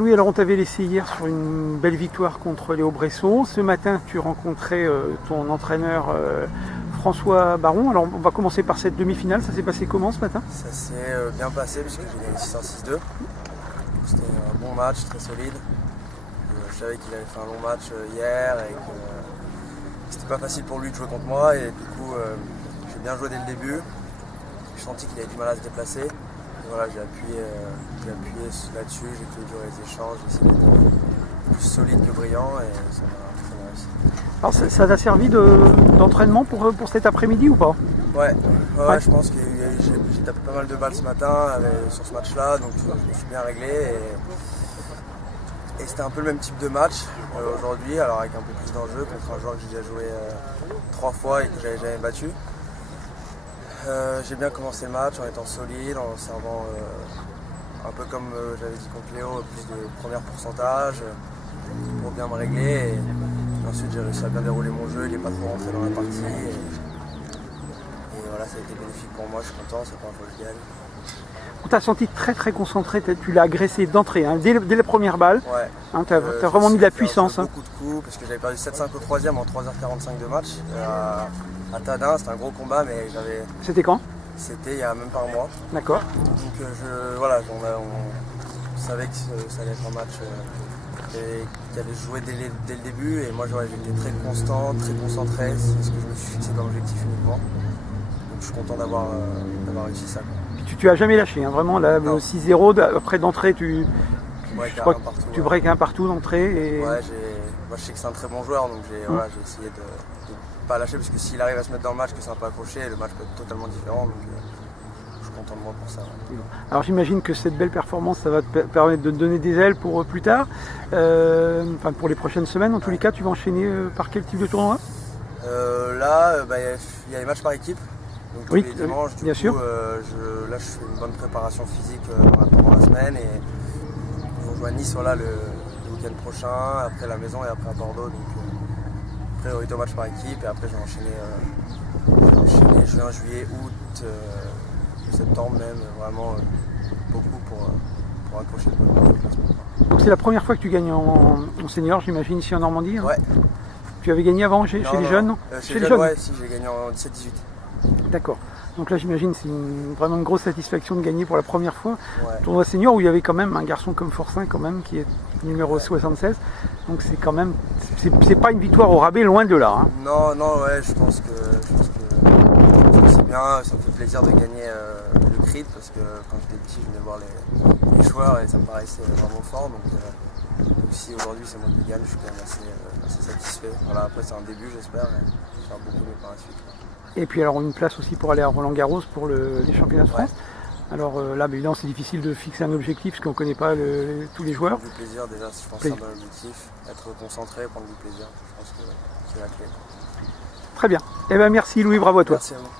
Louis, alors on t'avait laissé hier sur une belle victoire contre Léo Bresson. Ce matin, tu rencontrais ton entraîneur François Baron. Alors on va commencer par cette demi-finale. Ça s'est passé comment ce matin? Ça s'est bien passé puisque j'ai gagné 6-1, 6-2. C'était un bon match, très solide. Je savais qu'il avait fait un long match hier et que c'était pas facile pour lui de jouer contre moi. Et du coup, j'ai bien joué dès le début. J'ai senti qu'il avait du mal à se déplacer. Et voilà, j'ai appuyé là-dessus, j'ai fait durer les échanges, j'ai essayé d'être plus solide que brillant et ça m'a réussi. Alors ça t'a servi d'entraînement pour cet après-midi ou pas? Ouais, je pense que j'ai tapé pas mal de balles ce matin sur ce match-là, donc je me suis bien réglé. Et c'était un peu le même type de match aujourd'hui, alors avec un peu plus d'enjeu contre un joueur que j'ai déjà joué 3 fois et que j'avais jamais battu. J'ai bien commencé le match en étant solide, en servant un peu comme j'avais dit contre Léo, plus de premier pourcentage pour bien me régler. Et ensuite j'ai réussi à bien dérouler mon jeu, il n'est pas trop rentré dans la partie. Et voilà, ça a été bénéfique pour moi, je suis content, c'est la première fois que je gagne. On t'a senti très concentré, tu l'as agressé d'entrée, hein, dès la première balle. Ouais. Hein, tu as vraiment mis de la puissance. Beaucoup de coups, parce que j'avais perdu 7-5 au troisième en 3h45 de match. À Tadin, c'était un gros combat, mais j'avais. C'était quand? C'était il y a même pas un mois. D'accord. Donc voilà, on savait que ça allait être un match qui allait se jouer dès le début. Et moi j'étais très constant, très concentré, c'est ce que je me suis fixé comme objectif uniquement. Donc je suis content d'avoir réussi ça. Tu as jamais lâché, hein, vraiment, là, le 6-0, après d'entrée, tu breaks un partout d'entrée. Et... Ouais, moi je sais que c'est un très bon joueur, donc j'ai essayé de ne pas lâcher, parce que s'il arrive à se mettre dans le match, que c'est un peu accroché, le match peut être totalement différent, donc je suis content de moi pour ça. Ouais. Alors j'imagine que cette belle performance, ça va te permettre de te donner des ailes pour plus tard, enfin pour les prochaines semaines. En tous les cas, tu vas enchaîner par quel type de tournoi? Là, il y a les matchs par équipe. Donc tous les dimanches, bien sûr. Là je fais une bonne préparation physique pendant la semaine et on joue à Nice le week-end prochain, après la maison et après à Bordeaux. Donc priorité au match par équipe et après je vais enchaîner juin, juillet, août, septembre même, vraiment beaucoup pour accrocher le bon classement. Donc c'est la première fois que tu gagnes en senior, j'imagine, ici en Normandie, hein? Ouais. Tu avais gagné avant chez les jeunes, non? Chez les jeunes, ouais, si, j'ai gagné en 17-18. D'accord. Donc là, j'imagine c'est vraiment une grosse satisfaction de gagner pour la première fois. Ouais. Tournoi senior où il y avait quand même un garçon comme Forcin quand même qui est numéro 76. Donc c'est quand même, c'est pas une victoire au rabais, loin de là. Hein. Non, ouais, je pense que c'est bien. Ça me fait plaisir de gagner le crit parce que quand j'étais petit, je venais voir les joueurs et ça me paraissait vraiment fort. Donc si aujourd'hui c'est moi qui gagne, je suis quand même assez satisfait. Voilà, après c'est un début, j'espère, et je vais faire beaucoup mieux par la suite. Et puis alors une place aussi pour aller à Roland-Garros pour les championnats de France. Ouais. Alors là, évidemment, c'est difficile de fixer un objectif parce qu'on ne connaît pas tous les joueurs. Prendre du plaisir déjà, je pense que c'est un bon objectif. Être concentré, prendre du plaisir, je pense que c'est la clé. Très bien. Eh bien merci Louis, bravo à toi. Merci à vous.